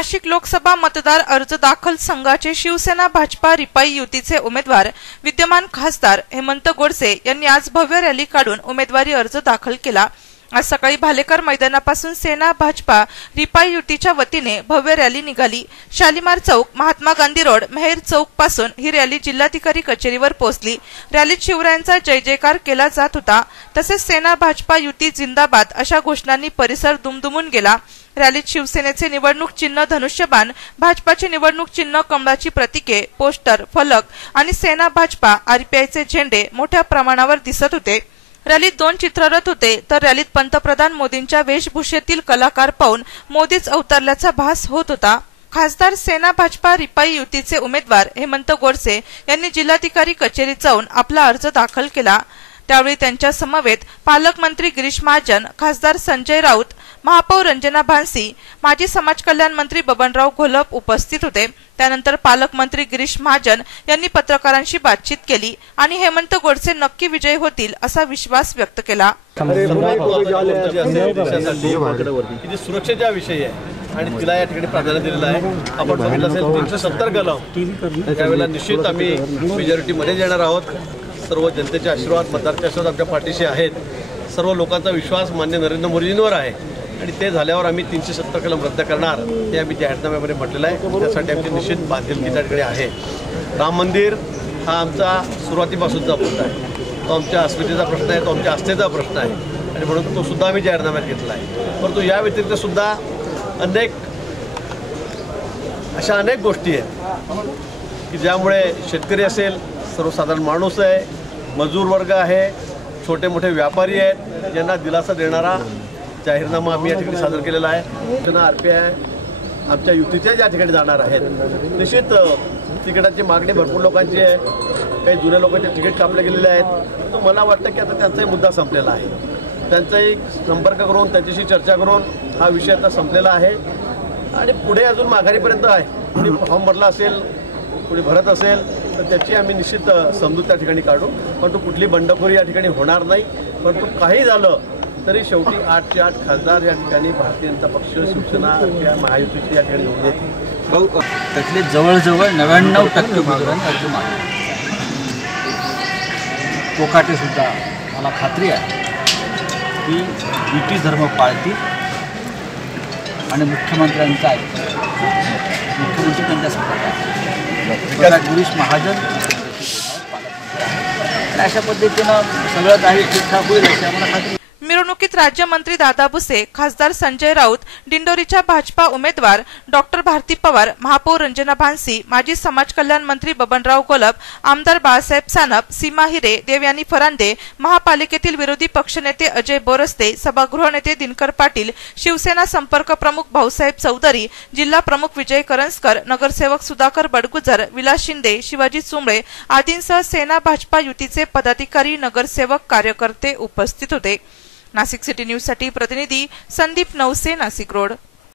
नाशिक लोकसभा मतदार अर्ज दाखल संघाचे शिवसेना भाजपा रिपाई युतीचे उमेदवार विद्यमान खासदार हेमंत गोडसे यांनी आज भव्य रॅली काढून उमेदवारी अर्ज दाखल केला. आज सकाळी भालेकर मैदानापासून सेना भाजपा रिपाई युतीच्या वतीने भव्य रॅली निघाली. शालिमार चौक महात्मा गांधी रोड मेहेर चौकपासून ही रॅली जिल्हाधिकारी कचेरीवर पोहोचली. रॅलीत शिवरायांचा जय जयकार केला जात होता. तसेच सेना भाजपा युती जिंदाबाद अशा घोषणांनी परिसर दुमदुमून गेला. रॅलीत शिवसेनेचे निवडणूक चिन्ह धनुष्यबाण भाजपाचे निवडणूक चिन्ह कमळाची प्रतीके पोस्टर फलक आणि सेना भाजपा आरपीआयचे झेंडे मोठ्या प्रमाणावर दिसत होते. रॅलीत दोन चित्ररथ होते. तर रॅलीत पंतप्रधान मोदींच्या वेशभूषेतील कलाकार पाहून मोदीच अवतरल्याचा भास होत होता. खासदार सेना भाजपा रिपाई युतीचे उमेदवार हेमंत गोडसे यांनी जिल्हाधिकारी कचेरीत जाऊन आपला अर्ज दाखल केला. त्यावेळी त्यांच्या समवेत पालकमंत्री गिरीश महाजन खासदार संजय राऊत महापौर रंजना भानसी माजी समाज कल्याण मंत्री बबनराव घोलप उपस्थित होते. त्यानंतर पालकमंत्री गिरीश महाजन यांनी पत्रकारांशी बातचीत केली आणि हेमंत गोडसे नक्की विजयी होतील असा विश्वास व्यक्त केला. किती सुरक्षेच्या विषयी आहे. आणि तिला या ठिकाणी प्राधान्य दिलेलं आहे. आपण बघितलं असेल तीनशे सत्तर कलम त्यावेळेला निश्चित आम्ही मेजॉरिटीमध्ये येणार आहोत. सर्व जनतेचे आशीर्वाद मतदारचे आशीर्वाद आमच्या पाठीशी आहेत. सर्व लोकांचा विश्वास मान्य नरेंद्र मोदींवर आहे. आणि ते झाल्यावर आम्ही तीनशे सत्तर कलम रद्द करणार हे आम्ही जाहीरनाम्यामध्ये म्हटलेलं आहे. त्यासाठी आमची निश्चित बांधिलकी त्याकडे आहे. राम मंदिर हा आमचा सुरुवातीपासूनचा मुद्दा आहे. तो आमच्या अस्मितेचा प्रश्न आहे तो आमच्या आस्थेचा प्रश्न आहे. आणि म्हणून तो सुद्धा आम्ही जाहीरनाम्यात घेतला आहे. परंतु या व्यतिरिक्त सुद्धा अनेक अशा अनेक गोष्टी आहेत की ज्यामुळे शेतकरी असेल सर्वसाधारण माणूस आहे मजूर वर्ग आहे छोटे मोठे व्यापारी आहेत यांना दिलासा देणारा जाहीरनामा आम्ही या ठिकाणी सादर केलेला आहे. आर पी आय आमच्या युतीच्या ज्या ठिकाणी जाणार आहेत. निश्चित तिकिटाची मागणी भरपूर लोकांची आहे. काही जुन्या लोकांचे तिकीट कापले गेलेले आहेत. तर मला वाटतं की आता त्यांचाही मुद्दा संपलेला आहे. त्यांचाही संपर्क करून त्यांच्याशी चर्चा करून हा विषय आता संपलेला आहे. आणि पुढे अजून माघारीपर्यंत आहे. कुणी फॉर्म भरला असेल कुणी भरत असेल तर त्याची आम्ही निश्चित समजूत त्या ठिकाणी काढू. पण तो कुठली बंडखोरी या ठिकाणी होणार नाही. परंतु काही झालं तरी शेवटी आठचे आठ खासदार या ठिकाणी भारतीय जनता पक्ष शिवसेना या महायुतीची या ठिकाणी होऊन येते भाऊ त्यातले जवळजवळ नव्याण्णव टक्के उमेदवारांनी अर्ज मागले कोकाटे सुद्धा मला खात्री आहे की ब्रिटिश धर्म पाळतील आणि मुख्यमंत्र्यांचा ऐकतील. मुख्यमंत्री त्यांच्या सपोर्ट गिरीश महाजन. आणि अशा पद्धतीनं सगळं काही ठीकठाक होईल अशी आम्हाला खात्री मिरवणुकीत राज्यमंत्री दादा भुसे खासदार संजय राऊत दिंडोरीच्या भाजपा उमेदवार डॉक्टर भारती पवार महापौर रंजना भानसी माजी समाज कल्याण मंत्री बबनराव गोलप आमदार बाळासाहेब सानप सीमा हिरे देवयानी फरांदे महापालिकेतील विरोधी पक्षनेते अजय बोरस्ते सभागृह नेते दिनकर पाटील शिवसेना संपर्क प्रमुख भाऊसाहेब चौधरी जिल्हा प्रमुख विजय करंजकर नगरसेवक सुधाकर बडगुजर विलास शिंदे शिवाजी चुंबळे आदींसह सेना भाजपा युतीचे पदाधिकारी नगरसेवक कार्यकर्ते उपस्थित होते. नाशिक सिटी न्यूजसाठी प्रतिनिधी संदीप नवसे नाशिक रोड.